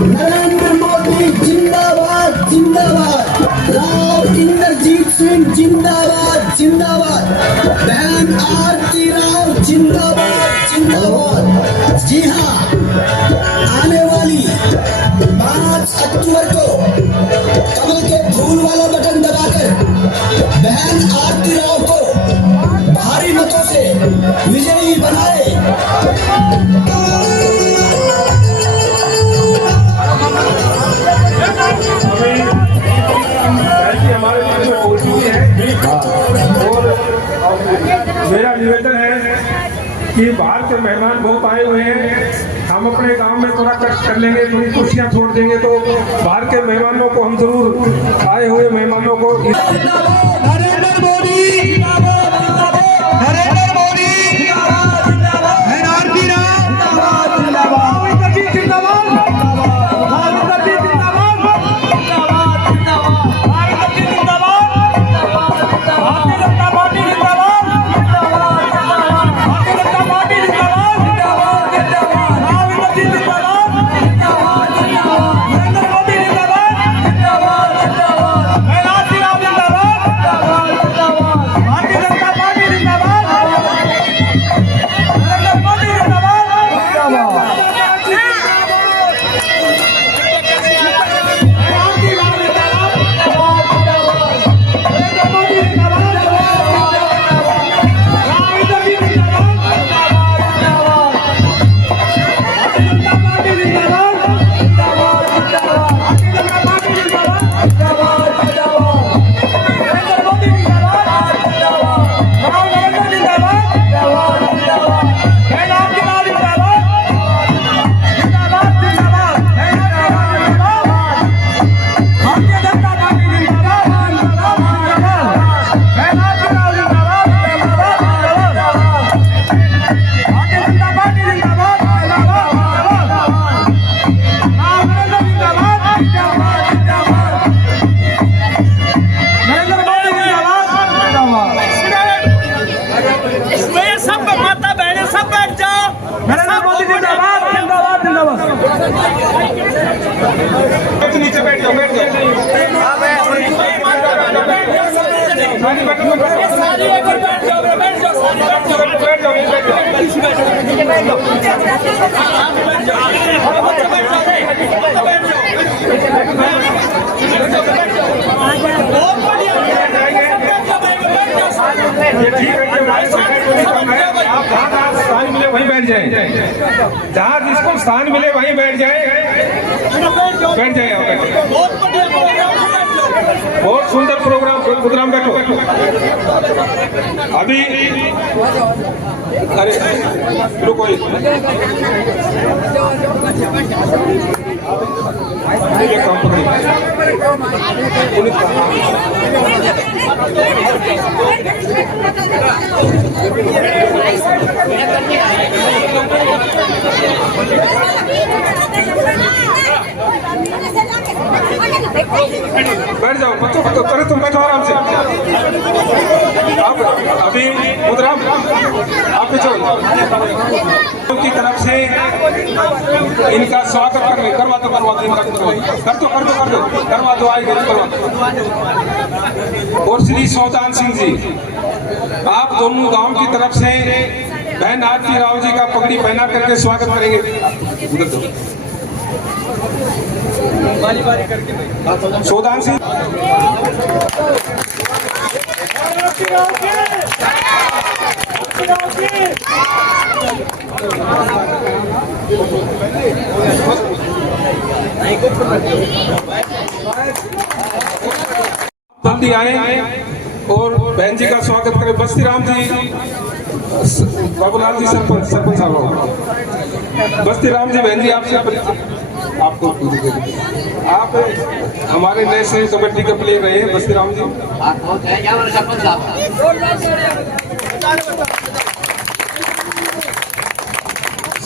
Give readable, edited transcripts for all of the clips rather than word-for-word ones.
नरेंद्र मोदी जिंदाबाद जिंदाबाद, राव इंद्रजीत सिंह जिंदाबाद जिंदाबाद, बहन आरती राव जिंदाबाद जिंदाबाद। जी हाँ, आने वाली 5 अक्टूबर को कमल के फूल वाला बटन दबाकर बहन आरती राव को भारी मतों से विजयी बनाए। हमारे बीच में पहुंच चुकी है और मेरा निवेदन है कि बाहर के मेहमान बहुत आए हुए हैं, हम अपने गांव में थोड़ा कष्ट कर लेंगे, थोड़ी कुर्सियां छोड़ देंगे तो बाहर के मेहमानों को हम जरूर आए हुए मेहमानों को नरेंद्र मोदी नरेंद्र मोदी आरती राव नीचे बैठ जाओ स्थान मिले वहीं बैठ जाए, जहाँ जिसको स्थान मिले वहीं बैठ जाए, बैठ जाए। बहुत सुंदर प्रोग्राम बैठो। अभी अरे रुको, काम पकड़ी बैठ जाओ बच्चों, करे तुम बैठो आराम से। आप अभी मुद्राम आप पीछे की तरफ से इनका स्वागत करवा दो करवा दो आएंगे करवा दो। और श्री सौदान सिंह जी, आप दोनों गांव की तरफ से बहन आरती राव जी का पगड़ी पहना करके स्वागत करेंगे। सौदान सिंह जल्दी आए और बहन जी का स्वागत करें। बस्ती राम जी, बाबूलाल जी सरपंच साहब, बस्ती राम जी बहन जी आपसे आपको आप हमारे नए से कमेटी के प्लेयर रहे हैं। बस्ती राम जी,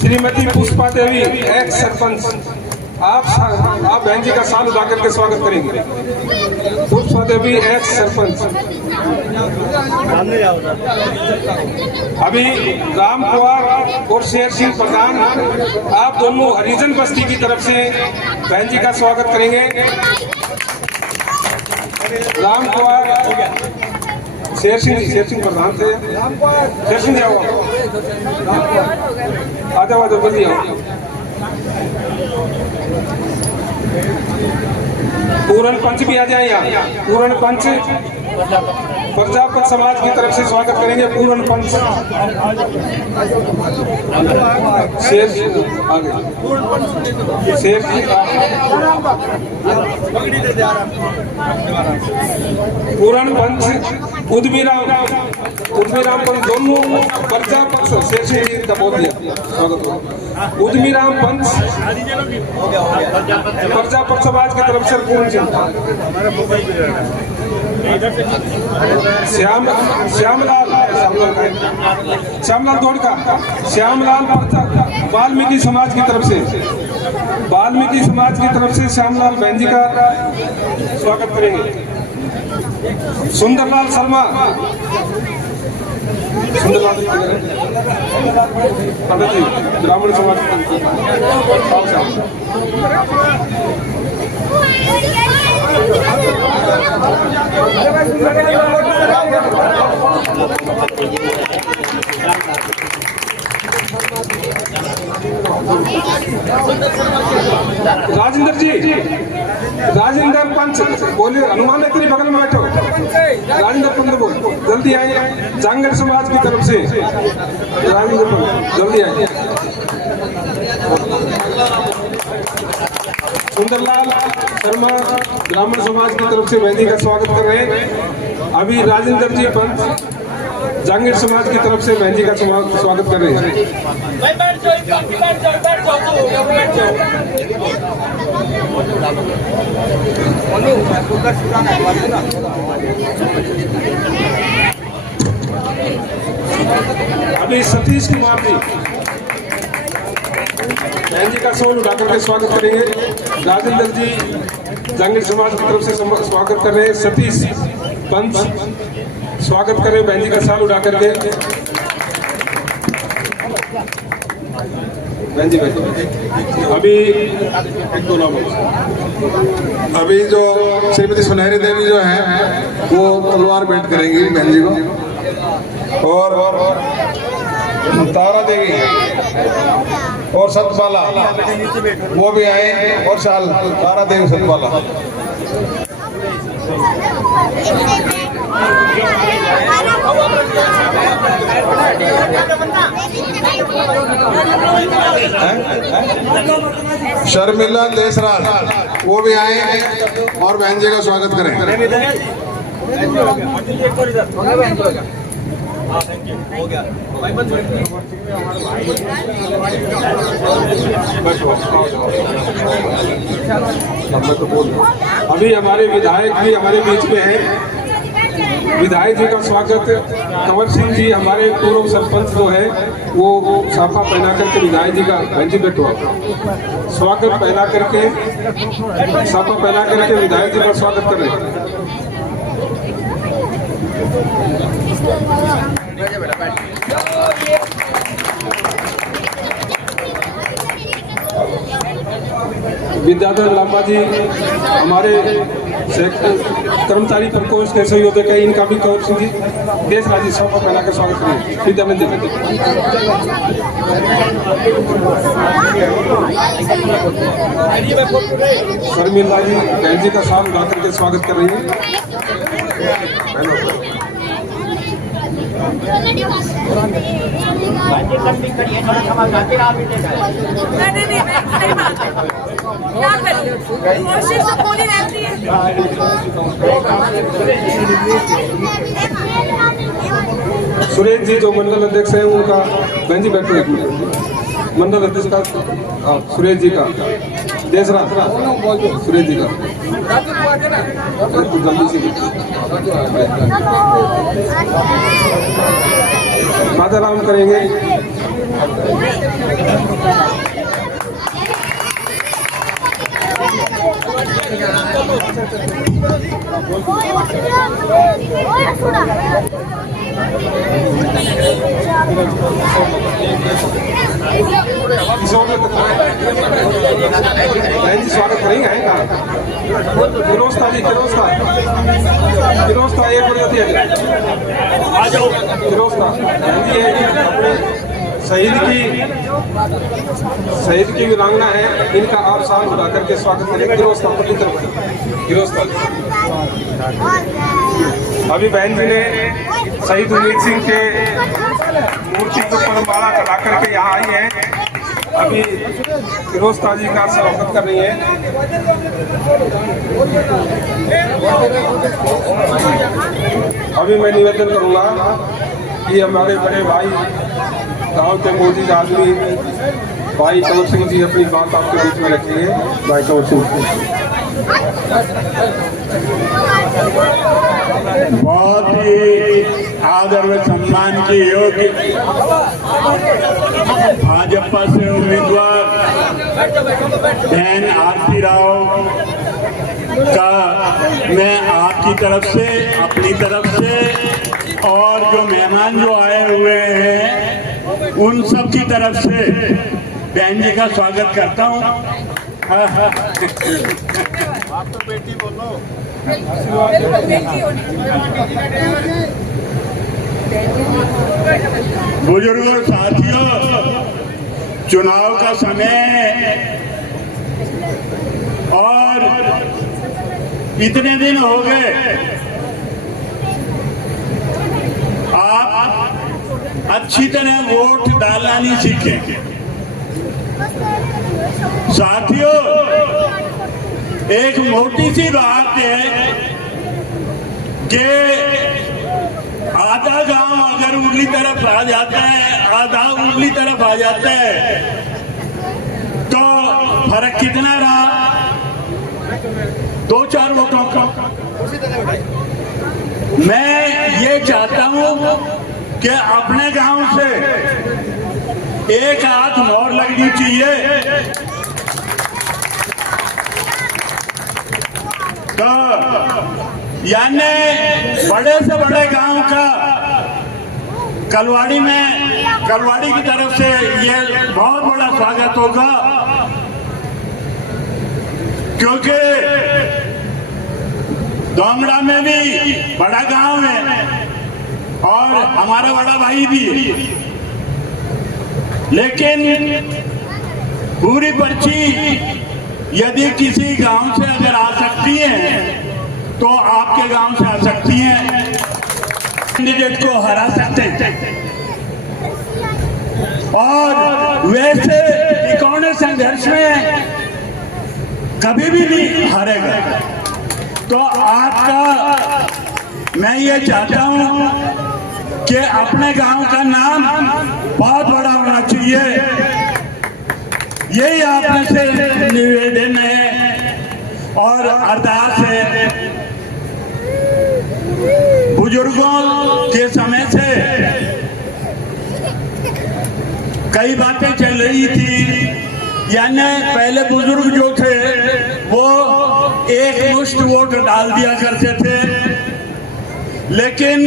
श्रीमती पुष्पा देवी एक्स सरपंच, आप बहन जी का साल उठा करके स्वागत करेंगे। पुष्पा देवी एक्स सरपंच। अभी राम कुमार और शेर सिंह प्रधान, आप दोनों हरिजन बस्ती की तरफ से बहन जी का स्वागत करेंगे। राम कुमार, शेर सिंह प्रधान थे। शेर सिंह जाओ, आ जाओ जल्दी आओ। पूरन पंच भी आ जाए यहाँ। पूरन पंच प्रजापत समाज की तरफ से स्वागत करेंगे। पूरन पंच शेर पूरन पंच उद्मीराम पंच, दोनों प्रजापत शेर सिंह का बोल दिया स्वागत हुआ। उद्मीराम पंच प्रजापत समाज की तरफ से पूर्ण श्यामलाल धोड़का, श्यामलाल वाल्मीकि समाज की तरफ से श्यामलाल बहन जी का स्वागत करेंगे। सुंदरलाल शर्मा, ब्राह्मण समाज की राजेंद्र पंच बोले, हनुमान तेरी बगल में बैठो। राजेंद्र पंच बोल, जल्दी आइए। जांगड़ समाज की तरफ से राजेंद्र पंच जल्दी आइए। सुंदरलाल शर्मा ब्राह्मण समाज की तरफ से बहनी का स्वागत कर रहे हैं। अभी राजेंद्र जी पंच जांगीर समाज की तरफ से बहन जी का स्वागत कर रहे हैं। अभी सतीश कुमार जी बहन जी का सोल उठा करके स्वागत करेंगे। राजेंद्र जी जांगीर समाज की तरफ से स्वागत कर रहे हैं। सतीश पंच स्वागत करें बहन जी का साल उठा करके। बहन जी अभी जो श्रीमती सुनहरी देवी जो है वो तलवार भेंट करेंगी बहन जी को, और तारा देवी और सतपाला वो भी आए, और शाल तारा देवी सतपाला। शर्मिला देसराज वो भी आए और बहन जी का स्वागत करें। अभी हमारे विधायक भी हमारे बीच में हैं। विधायक जी का स्वागत कंवर सिंह जी हमारे पूर्व सरपंच जो है वो साफा पहना करके विधायक जी का बहन जी बैठो स्वागत पहना करके साफा पहना करके विधायक जी का स्वागत कर रहे हैं। विद्याधर लांबा जी हमारे कर्मचारी प्रकोष्ठ के संयोजक है, इनका भी कंवर सिंह जी देश राजी सौंपा पहना कर स्वागत करें। विद्यानंद जी शर्मिला जी बहन जी का साल उठा करके स्वागत कर रही है। कोशिश तो पूरी रहती है। सुरेश जी जो मंडल अध्यक्ष है उनका बहन जी बैठो एक मिनट। मंडल अध्यक्ष का सुरेश जी का देशराज सुरेश जी का जल्दी से माताराम करेंगे। बहन जी स्वागत करेंगे है कहाँ फिरोस्ता जी फिरोस्ता एक बार होती है आ जाओ फिरोस्ता बहन जी है कि अपने शहीद की वीरांगना है, इनका आप साथ उड़ा करके स्वागत करेंगे। गिरोस्ता अभी बहन जी ने शहीद उम्मीद सिंह के मूर्ति को ऊपर माला चढ़ा करके यहाँ आई है। अभी फिरोस्ता जी का स्वागत कर रही है। अभी मैं निवेदन करूंगा कि हमारे बड़े भाई गांव के मोदी आदमी भाई कंवर सिंह जी अपनी बात आपके बीच में रखेंगे। भाई कंवर सिंह बहुत ही आदर व सम्मान के योग्य भाजपा से उम्मीदवार बहन आरती राव का मैं आपकी तरफ से, अपनी तरफ से और जो मेहमान जो आए हुए हैं उन सब की तरफ से बहन जी का स्वागत करता हूँ। आप तो बेटी बोलो। बुजुर्गों साथियों, चुनाव का समय और इतने दिन हो गए, आप अच्छी तरह वोट डालना नहीं सीखे। साथियों, एक मोटी सी बात है कि आधा गांव अगर उर्ली तरफ आ जाता है, आधा उर्ली तरफ आ जाता है, तो फर्क कितना रहा? 2-4 वोटों का। मैं ये चाहता हूं कि अपने गांव से एक हाथ मोहर लगनी चाहिए। तो यानी बड़े से बड़े गांव का कलवाड़ी की तरफ से ये बहुत बड़ा स्वागत होगा, क्योंकि दोंगड़ा में भी बड़ा गांव है और हमारा बड़ा भाई भी है, लेकिन पूरी पर्ची यदि किसी गांव से अगर आ सकती है तो आपके गांव से आ सकती हैं, कैंडिडेट को हरा सकते हैं। और वैसे तिकोने संघर्ष में कभी भी नहीं हारेगा। तो आपका मैं ये चाहता हूं कि अपने गांव का नाम बहुत बड़ा होना चाहिए। यही आपने से निवेदन है और अरदास है। बुजुर्गों के समय से कई बातें चल रही थी, यानी पहले बुजुर्ग जो थे वो एक मुश्त वोट डाल दिया करते थे, लेकिन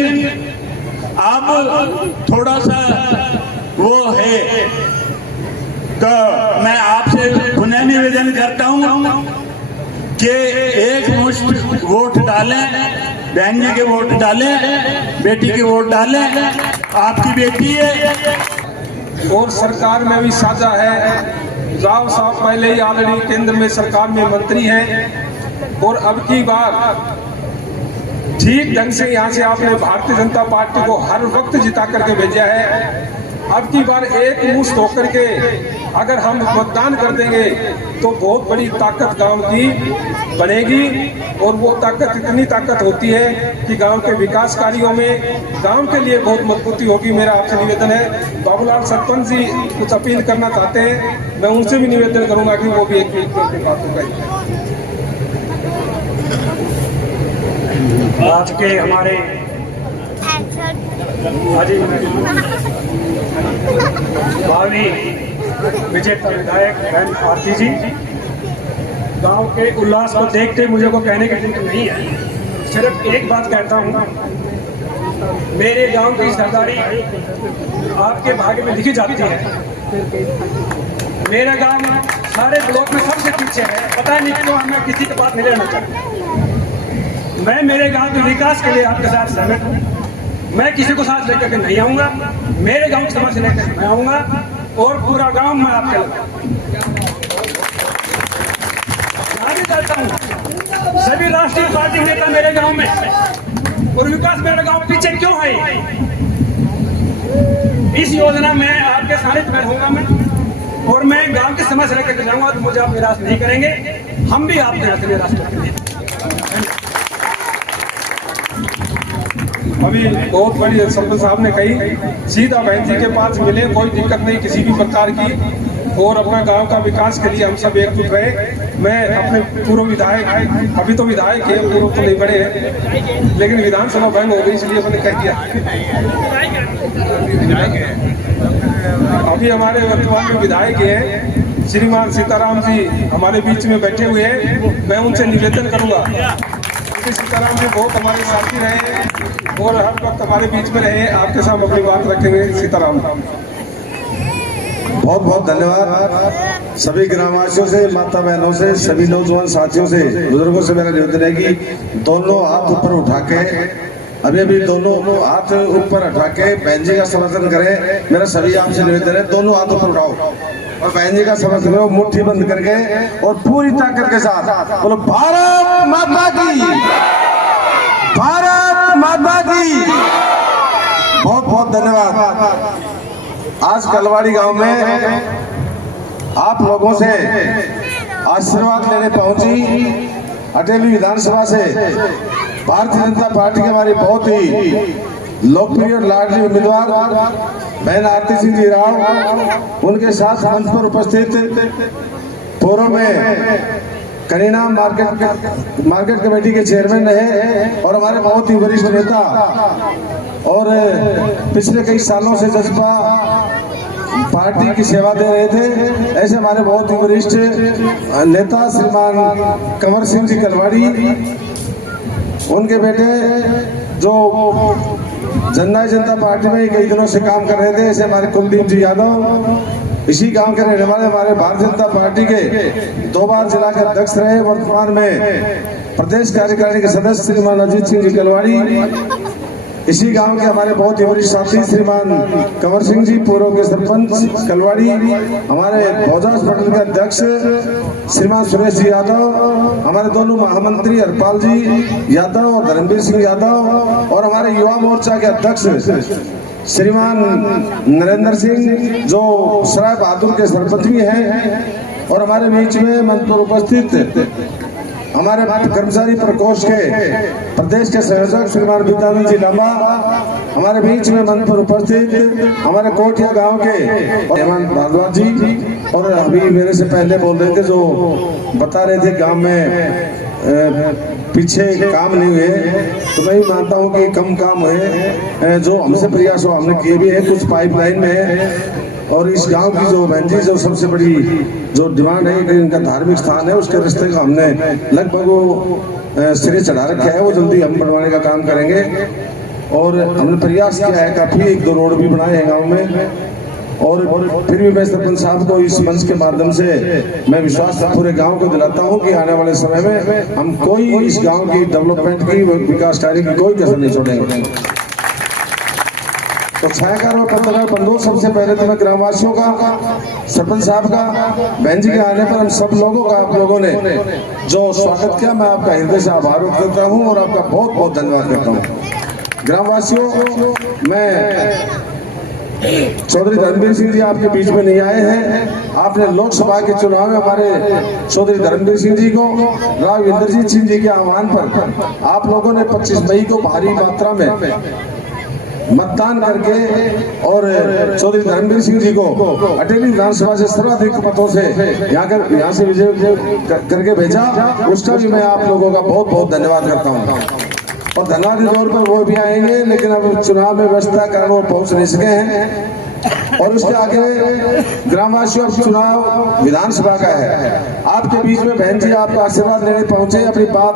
अब थोड़ा सा वो है। तो मैं आपसे पुनः निवेदन करता हूं कि एक मुश्त वोट डालें, बहन जी के वोट डालें, बेटी के वोट डालें। आपकी बेटी है और सरकार में भी साझा है। राव साहब पहले ही ऑलरेडी केंद्र में सरकार में मंत्री हैं और अब की बार ठीक ढंग से यहाँ से आपने भारतीय जनता पार्टी को हर वक्त जिता करके भेजा है। अब की बार एक मुश्त होकर के अगर हम मतदान कर देंगे तो बहुत बड़ी ताकत गांव की बनेगी और वो ताकत इतनी ताकत होती है कि गांव के विकास कार्यों में गांव के लिए बहुत मजबूती होगी। मेरा आपसे निवेदन है, बाबूलाल सरपंच जी कुछ अपील करना चाहते हैं, मैं उनसे भी निवेदन करूंगा कि वो भी एक बात होगा। आज के हमारे भावी विजेता विधायक बहन आरती जी गांव के उल्लास को देखते मुझे को कहने की जरूरत नहीं है। सिर्फ एक बात कहता हूँ, मेरे गांव की सरदारी आपके भाग्य में लिखी जाती है। मेरा गांव सारे ब्लॉक में सबसे पीछे है, पता नहीं क्यों हमें किसी के पास नहीं रहना चाहिए। मैं मेरे गांव के विकास के लिए आपके साथ सहमत हूँ। मैं किसी को साथ लेकर के नहीं आऊँगा, मेरे गांव की समस्या लेकर मैं आऊँगा और पूरा गांव मैं आपके आगे करता हूँ। सभी राष्ट्रीय पार्टी नेता मेरे गांव में और विकास मेरा गांव पीछे क्यों है? इस योजना में आपके सानिध्य में होगा मैं, और मैं गांव की समस्या लेकर जाऊंगा तो मुझे आप निराश नहीं करेंगे, हम भी आपके यहाँ से निराश करेंगे। अभी बहुत बड़ी सरपंच साहब ने कही, सीधा बहन जी के पास मिले, कोई दिक्कत नहीं किसी भी प्रकार की, और अपना गांव का विकास के लिए हम सब एकजुट रहे। मैं अपने पूर्व विधायक, अभी तो विधायक है, पूर्व तो नहीं बड़े हैं, लेकिन विधानसभा भंग हो गई इसलिए मैंने कह दिया अभी हमारे वर्तमान में विधायक हैं श्रीमान सीताराम जी हमारे बीच में बैठे हुए हैं। मैं उनसे निवेदन करूंगा कि सीताराम जी बहुत हमारे साथी रहे और हर वक्त हमारे बीच में रहे, आपके साथ अपनी बात रखेंगे। सीताराम। बहुत बहुत धन्यवाद सभी ग्रामवासियों से, माता बहनों से, सभी नौजवान साथियों से, बुजुर्गों से मेरा निवेदन है कि दोनों हाथ ऊपर उठा के, अभी दोनों हाथ ऊपर उठा के बहन जी का समर्थन करें। मेरा सभी आपसे निवेदन है, दोनों हाथ ऊपर उठाओ और बहन जी का समर्थन करो, मुट्ठी बंद करके और पूरी ताकत के साथ बोलो भारत माता की, भारत माता की। बहुत बहुत धन्यवाद। आज कलवाड़ी गांव में आप लोगों से आशीर्वाद लेने पहुंची अटेली विधानसभा से भारतीय जनता पार्टी के हमारी बहुत ही लोकप्रिय और लाडली उम्मीदवार बहन आरती सिंह जी राव, उनके साथ मंच पर उपस्थित पूर्व में करीना मार्केट कमेटी के चेयरमैन रहे और हमारे बहुत ही वरिष्ठ नेता और पिछले कई सालों से जज्बा पार्टी की सेवा दे रहे थे, ऐसे हमारे बहुत ही वरिष्ठ नेता श्रीमान कंवर सिंह जी कलवाड़ी, उनके बेटे जो जननायक जनता पार्टी में कई दिनों से काम कर रहे थे, ऐसे हमारे कुलदीप जी यादव इसी गांव के रहने वाले, हमारे भारतीय जनता पार्टी के 2 बार जिला के अध्यक्ष रहे, वर्तमान में प्रदेश कार्यकारिणी के सदस्य श्रीमान अजीत सिंह जी कलवाड़ी, इसी गांव के हमारे बहुत ही वरिष्ठ साथी श्रीमान कंवर सिंह जी पूर्व के सरपंच कलवाड़ी, हमारे भोजा हॉस्पिटल के अध्यक्ष श्रीमान सुरेश जी यादव, हमारे दोनों महामंत्री हरपाल जी यादव और धर्मवीर सिंह यादव, और हमारे युवा मोर्चा के अध्यक्ष श्रीमान नरेंद्र सिंह जो सराय बहादुर के सरपंच भी हैं, और हमारे बीच में मंच पर उपस्थित हमारे कर्मचारी प्रकोष्ठ के प्रदेश के संयोजक श्रीमान विद्यानंद जी लांबा, हमारे बीच में मंच पर उपस्थित हमारे कोटिया गांव के हेमंत भारद्वाज जी, और अभी मेरे से पहले बोल रहे थे जो बता रहे थे गांव में पीछे काम नहीं हुए, तो मैं मानता हूं कि कम काम हुए, जो हमसे प्रयास हो हमने किए भी है, कुछ पाइपलाइन में है। और इस गांव की जो बहन जी जो सबसे बड़ी जो डिमांड है कि इनका धार्मिक स्थान है, उसके रिश्ते का हमने लगभग वो सिरे चढ़ा रखा है, वो जल्दी हम बनवाने का काम करेंगे। और हमने प्रयास किया है, काफी 1-2 रोड भी बनाए हैं गांव में, और फिर भी मैं सरपंच साहब को इस मंच के माध्यम से मैं विश्वास पूरे गांव को दिलाता हूं कि आने वाले समय में हम कोई इस गांव की डेवलपमेंट की, विकास कार्य की कोई कसर नहीं छोड़ेंगे। तो छायाकार और पत्रकार बंधु, सबसे पहले तो मैं ग्रामवासियों का, सरपंच साहब का, बहन जी के आने पर हम सब लोगों का, आप लोगों ने जो स्वागत किया, मैं आपका हृदय से आभार व्यक्त करता हूं और आपका बहुत बहुत धन्यवाद करता हूं। ग्रामवासियों, मैं चौधरी धर्मवीर सिंह जी आपके बीच में नहीं आए हैं। आपने लोकसभा के चुनाव में हमारे चौधरी धर्मवीर सिंह जी को राव इंद्रजीत सिंह जी के आह्वान पर आप लोगों ने 25 मई को भारी मात्रा में मतदान करके और चौधरी धर्मवीर सिंह जी को अटेली विधानसभा से सर्वाधिक मतों से यहाँ से विजय करके भेजा, उसका भी मैं आप लोगों का बहुत बहुत धन्यवाद करता हूँ। और धन्यवाद के तौर पर वो भी आएंगे, लेकिन अब चुनाव में व्यस्तता कारण वो पहुंच नहीं सके हैं। और उसके आगे ग्रामवासियों, चुनाव विधानसभा का है, आपके बीच बीच में बहन जी आपका आशीर्वाद लेने पहुंचे, अपनी बात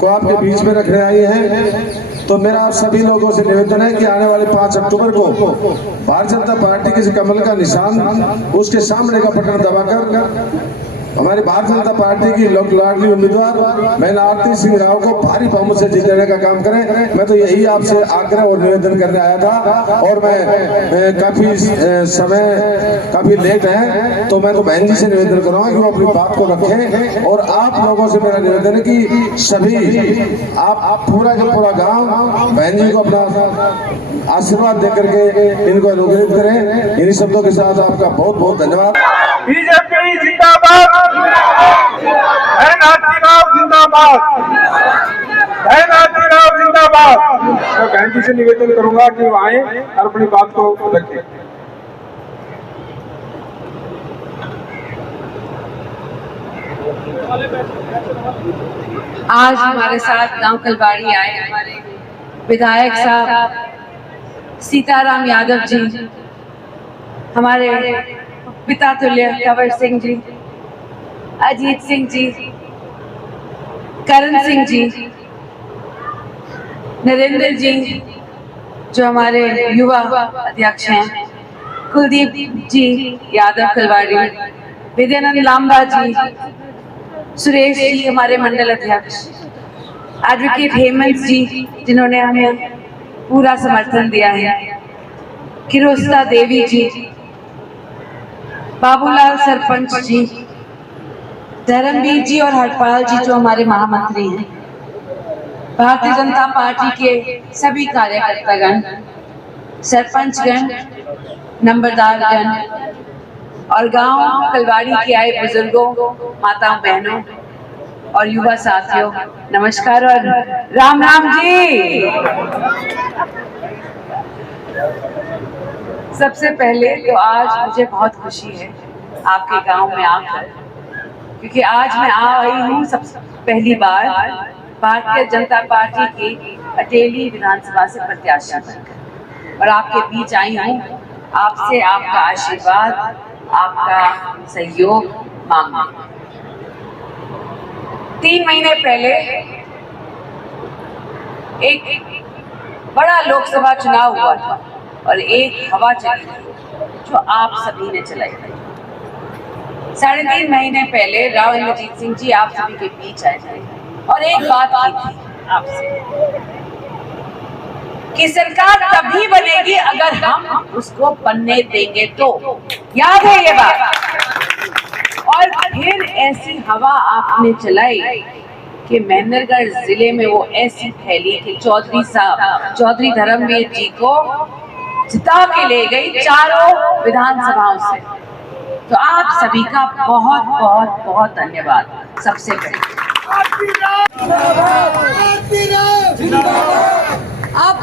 को आपके बीच में रखने आई हैं, तो मेरा आप सभी लोगों से निवेदन है कि आने वाले 5 अक्टूबर को भारतीय जनता पार्टी के कमल का निशान, उसके सामने का बटन दबाकर हमारी भारतीय जनता पार्टी की लोक लाडली उम्मीदवार बहन आरती सिंह राव को भारी बहुमत से जीतने का काम करें। मैं तो यही आपसे आग्रह और निवेदन करने आया था, और मैं काफी समय काफी लेट है, तो मैं तो बहन जी से निवेदन करूंगा कि वो अपनी बात को रखें। और आप लोगों से मेरा निवेदन है कि सभी आप पूरा का पूरा गांव बहन जी को अपना आशीर्वाद देकर के इनको अनुग्रहित करें। इन्हीं शब्दों के साथ आपका बहुत बहुत धन्यवाद। बीजेपी जिंदाबाद, बहन आरती राव जिंदाबाद, बहन आरती राव जिंदाबाद। मैं बहन जी से निवेदन करूंगा कि वो आए और अपनी बात को रखें। आज हमारे साथ गांव कलवाड़ी आए हमारे विधायक साहब सीताराम यादव जी, हमारे पिता तुल्य कंवर सिंह जी, अजीत सिंह जी, करण सिंह जी, नरेंद्र जी जो हमारे युवा अध्यक्ष हैं, कुलदीप जी यादव कलवाड़ी, विद्यानंद लांबा जी, सुरेश जी हमारे मंडल अध्यक्ष, एडवोकेट हेमंत जी जिन्होंने हमें पूरा समर्थन दिया है, किरोस्ता देवी जी, बाबूलाल सरपंच जी, धर्मवीर जी और हरपाल जी जो हमारे महामंत्री हैं, भारतीय जनता पार्टी के सभी कार्यकर्तागण, सरपंचगण, नंबरदारगण और गांव कलवाड़ी के आए बुजुर्गों, माताओं, बहनों और युवा साथियों, नमस्कार और राम राम जी। सबसे पहले तो आज मुझे बहुत खुशी है आपके गांव में आकर, क्योंकि आज मैं आई हूँ सबसे पहली बार भारतीय जनता पार्टी की अटेली विधानसभा से प्रत्याशी बनकर, और आपके बीच आई हूँ आपसे आपका आशीर्वाद, आपका सहयोग मांगना। 3 महीने पहले एक बड़ा लोकसभा चुनाव हुआ था और एक हवा चली जो आप सभी ने चलाई थी। 3.5 महीने पहले राव इंद्रजीत सिंह जी आप सभी के बीच आए थे और एक बात की थी आपसे कि सरकार तभी बनेगी अगर हम उसको बनने देंगे, तो याद है ये बात। और फिर ऐसी हवा आपने चलाई कि महेंद्रगढ़ जिले में वो ऐसी फैली कि चौधरी धर्मवीर जी को जिता के ले गई 4 विधानसभाओं से। तो आप सभी का बहुत बहुत बहुत धन्यवाद। सबसे पहले अब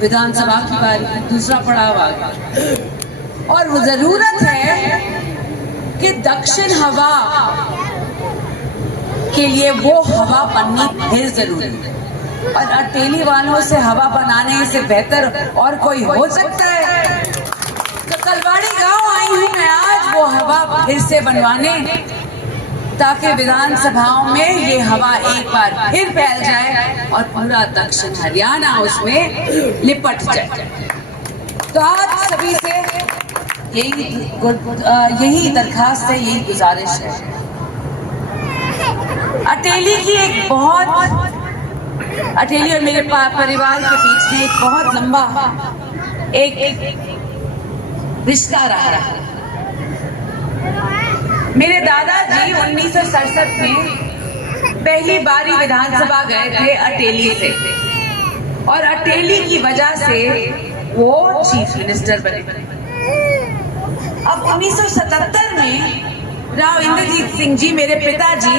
विधानसभा की बारी, दूसरा पड़ाव आ गया और वो जरूरत है कि दक्षिण हवा के लिए वो हवा बननी फिर जरूरी है, और अटेली वालों से हवा बनाने से बेहतर और कोई हो सकता है। तो कलवाड़ी गांव आई हूँ मैं आज वो हवा फिर से बनवाने, ताकि विधानसभाओं में ये हवा एक बार फिर फैल जाए और पूरा दक्षिण हरियाणा उसमें लिपट जाए। तो आज सभी से यही दरखास्त है, यही गुजारिश है। अटेली की एक बहुत, अटेली और मेरे परिवार के बीच में एक बहुत लंबा एक रिश्ता रहा है। मेरे दादाजी 1967 में पहली बारी विधानसभा गए थे अटेली से, और अटेली की वजह से वो चीफ मिनिस्टर बने। अब 1977 में राव इंद्रजीत सिंह जी मेरे पिताजी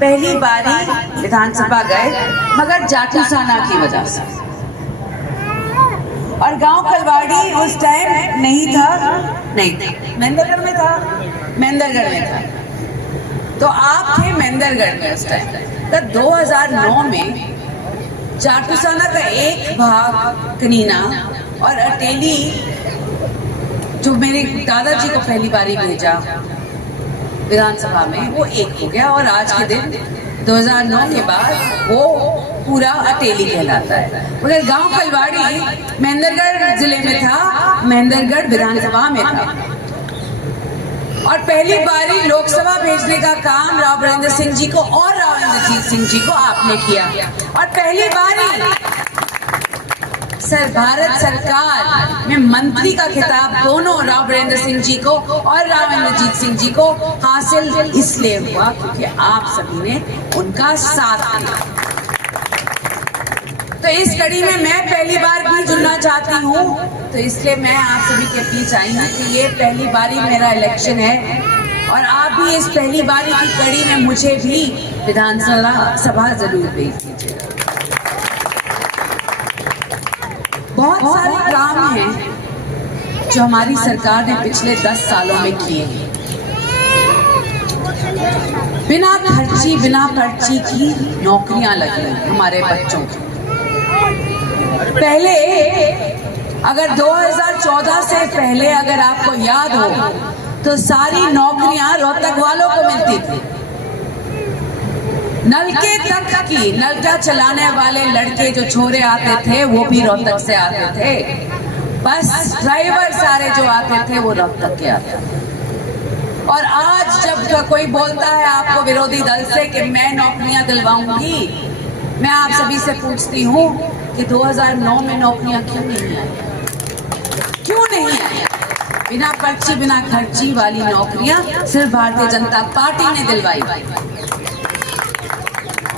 पहली बारी विधानसभा गए, मगर जाटूसाना की वजह से, और गांव कलवाड़ी उस टाइम नहीं था, महेंद्रगढ़ में था, महेंद्रगढ़ में था। तो आप थे महेंद्रगढ़ में उस टाइम। तो 2009 में जाटूसाना का एक भाग कनीना और अटेली जो मेरे दादाजी को पहली बारी भेजा विधानसभा में वो एक हो गया और आज के दिन 2009 के बाद वो पूरा अटेली कहलाता है। मगर गांव कलवाड़ी महेंद्रगढ़ जिले में था, महेंद्रगढ़ विधानसभा में था और पहली बारी लोकसभा भेजने का काम राव बरेंद्र सिंह जी को और राव इंद्रजीत सिंह जी को आपने किया और पहली बारी भारत सरकार में मंत्री का खिताब दोनों राव बरेंद्र सिंह जी को और राव इंद्रजीत सिंह जी को हासिल इसलिए हुआ क्योंकि आप सभी ने उनका साथ दिया। तो इस कड़ी में मैं पहली बार भी जुड़ना चाहती हूँ, तो इसलिए मैं आप सभी के बीच आई हूँ कि ये पहली बारी मेरा इलेक्शन है और आप भी इस पहली बारी की कड़ी में मुझे भी विधानसभा जरूर भेज दीजिए। बहुत सारे काम हैं जो हमारी सरकार ने पिछले 10 सालों में किए हैं। बिना पर्ची की नौकरियां लगी हमारे बच्चों को। पहले अगर 2014 से पहले अगर आपको याद हो तो सारी नौकरियां रोहतक वालों को मिलती थी। नलके तक की, नलका चलाने वाले लड़के जो छोरे आते थे वो भी रोहतक से आते थे। बस ड्राइवर सारे जो आते थे वो रोहतक के आते थे। और आज जब कोई बोलता है आपको विरोधी दल से कि मैं नौकरियां दिलवाऊंगी, मैं आप सभी से पूछती हूँ कि 2009 में नौकरियां क्यों नहीं आई? क्यों नहीं आई? बिना पर्ची बिना खर्ची वाली नौकरियां सिर्फ भारतीय जनता पार्टी ने दिलवाई।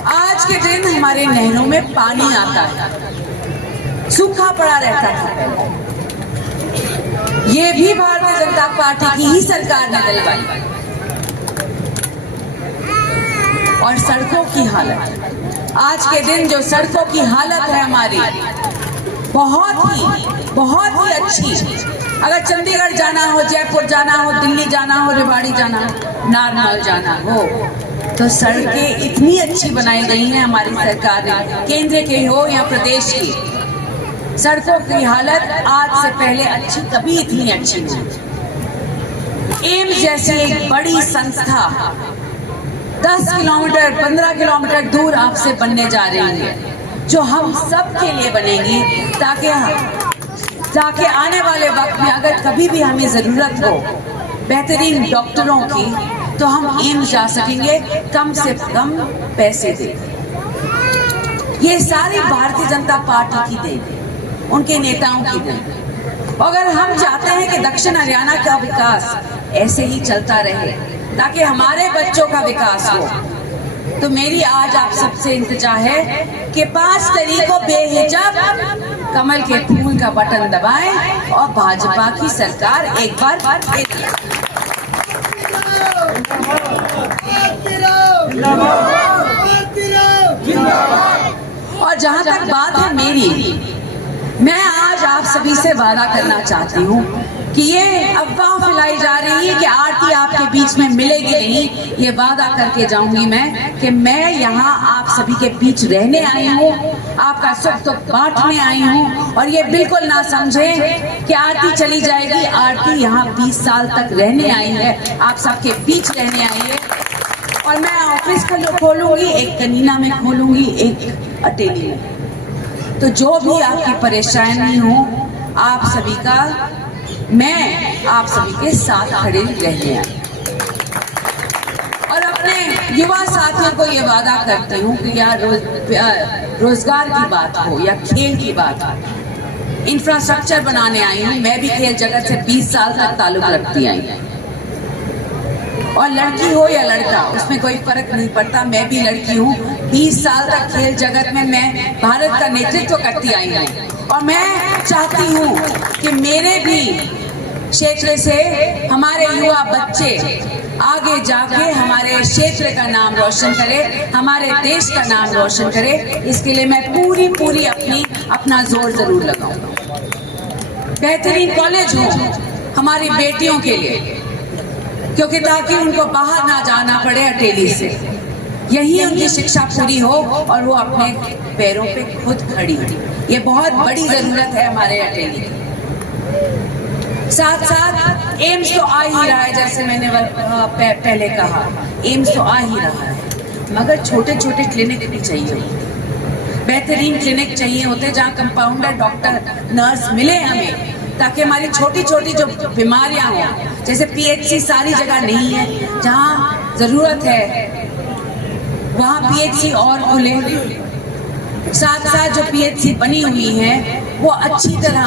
आज के दिन हमारे नहरों में पानी आता है, सूखा पड़ा रहता था, ये भी भारतीय जनता पार्टी की ही सरकार ने दिलवाई। और सड़कों की हालत, आज के दिन जो सड़कों की हालत है हमारी बहुत ही अच्छी। अगर चंडीगढ़ जाना हो, जयपुर जाना हो, दिल्ली जाना हो, रेवाड़ी जाना हो, नारनौल जाना हो, तो सड़कें इतनी अच्छी बनाई गई हैं हमारी सरकार ने, केंद्र की हो या प्रदेश की। सड़कों की हालत आज से पहले अच्छी कभी इतनी अच्छी नहीं। एम्स जैसी एक बड़ी संस्था 10 किलोमीटर 15 किलोमीटर दूर आपसे बनने जा रही है, जो हम सब के लिए बनेगी, ताकि आने वाले वक्त में अगर कभी भी हमें जरूरत हो बेहतरीन डॉक्टरों की, तो हम एम्स जा सकेंगे कम से कम पैसे दे। ये सारी भारतीय जनता पार्टी की देन, उनके नेताओं की देन। अगर हम चाहते हैं कि दक्षिण हरियाणा का विकास ऐसे ही चलता रहे ताकि हमारे बच्चों का विकास हो, तो मेरी आज आप सबसे इंतजा है कि 5 तारीख को बेहिचक कमल के फूल का बटन दबाएं और भाजपा की सरकार एक बार और जहां तक बात है मेरी, मैं आज आप सभी से वादा करना चाहती हूँ कि ये अफवाह फैलाई जा रही है कि आरती आपके बीच में मिलेगी नहीं, ये वादा करके जाऊंगी मैं कि मैं यहाँ आप सभी के बीच रहने आई हूँ, आपका सुख दुख बांटने आई हूँ। और ये बिल्कुल ना समझें कि आरती चली जाएगी। आरती यहाँ 20 साल तक रहने आई है, आप सबके बीच रहने आई है। और मैं ऑफिस खोलूंगी, एक कनीना में खोलूंगी, एक अटेली में। तो जो भी आपकी परेशानी हो, आप सभी का, मैं आप सभी के साथ खड़े रहने आई। और अपने युवा साथियों को ये वादा करती हूँ कि यार रोजगार की बात हो या खेल की बात हो, इंफ्रास्ट्रक्चर बनाने आई हूँ। मैं भी खेल जगत से 20 साल तक ताल्लुक रखती आई, और लड़की हो या लड़का उसमें कोई फर्क नहीं पड़ता। मैं भी लड़की हूँ, 20 साल तक खेल जगत में मैं भारत का नेतृत्व करती आई हूँ। और मैं चाहती हूँ कि मेरे भी क्षेत्र से हमारे युवा बच्चे आगे जाके हमारे क्षेत्र का नाम रोशन करे, हमारे देश का नाम रोशन करे। इसके लिए मैं पूरी अपना जोर जरूर लगाऊंगा। बेहतरीन कॉलेज हो हमारी बेटियों के लिए, क्योंकि ताकि उनको बाहर ना जाना पड़े अटेली से, यही उनकी शिक्षा पूरी हो और वो अपने पैरों पे खुद खड़ी हो। ये बहुत बड़ी जरूरत है हमारे अटेली की। साथ साथ एम्स तो आ ही रहा है, जैसे मैंने पहले कहा, एम्स तो आ ही रहा है, मगर छोटे छोटे क्लिनिक भी चाहिए होते, बेहतरीन क्लिनिक चाहिए होते जहाँ कंपाउंडर, डॉक्टर, नर्स मिले हमें, ताकि हमारी छोटी छोटी जो बीमारियां हों, जैसे पीएचसी सारी जगह नहीं है, जहाँ ज़रूरत है वहाँ पीएचसी और खुले, साथ साथ जो पीएचसी बनी हुई है वो अच्छी तरह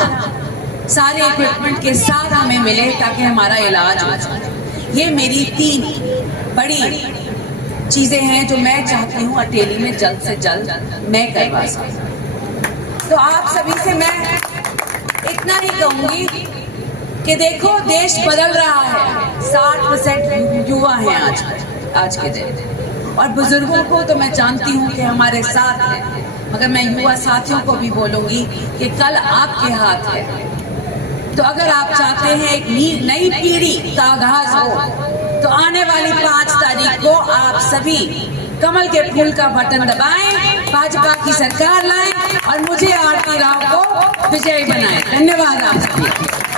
सारे इक्विपमेंट के साथ हमें मिले ताकि हमारा इलाज हो जाए। ये मेरी 3 बड़ी चीज़ें हैं जो मैं चाहती हूँ अटेली में जल्द से जल्द मैं करवा सकूँ। तो आप सभी से मैं इतना ही कहूँगी कि देखो देश बदल रहा है, 60% युवा हैं आज के दिन, और बुजुर्गों को तो मैं जानती हूँ कि हमारे साथ हैं, मगर मैं युवा साथियों को भी बोलूँगी कि कल आपके हाथ है। तो अगर आप चाहते हैं एक नई पीढ़ी का आगाज हो, तो आने वाली 5 तारीख को आप सभी कमल के फूल का बटन दबाएं, भाजपा की सरकार लाएं और मुझे आरती राव को विजयी बनाएं। धन्यवाद आप सभी।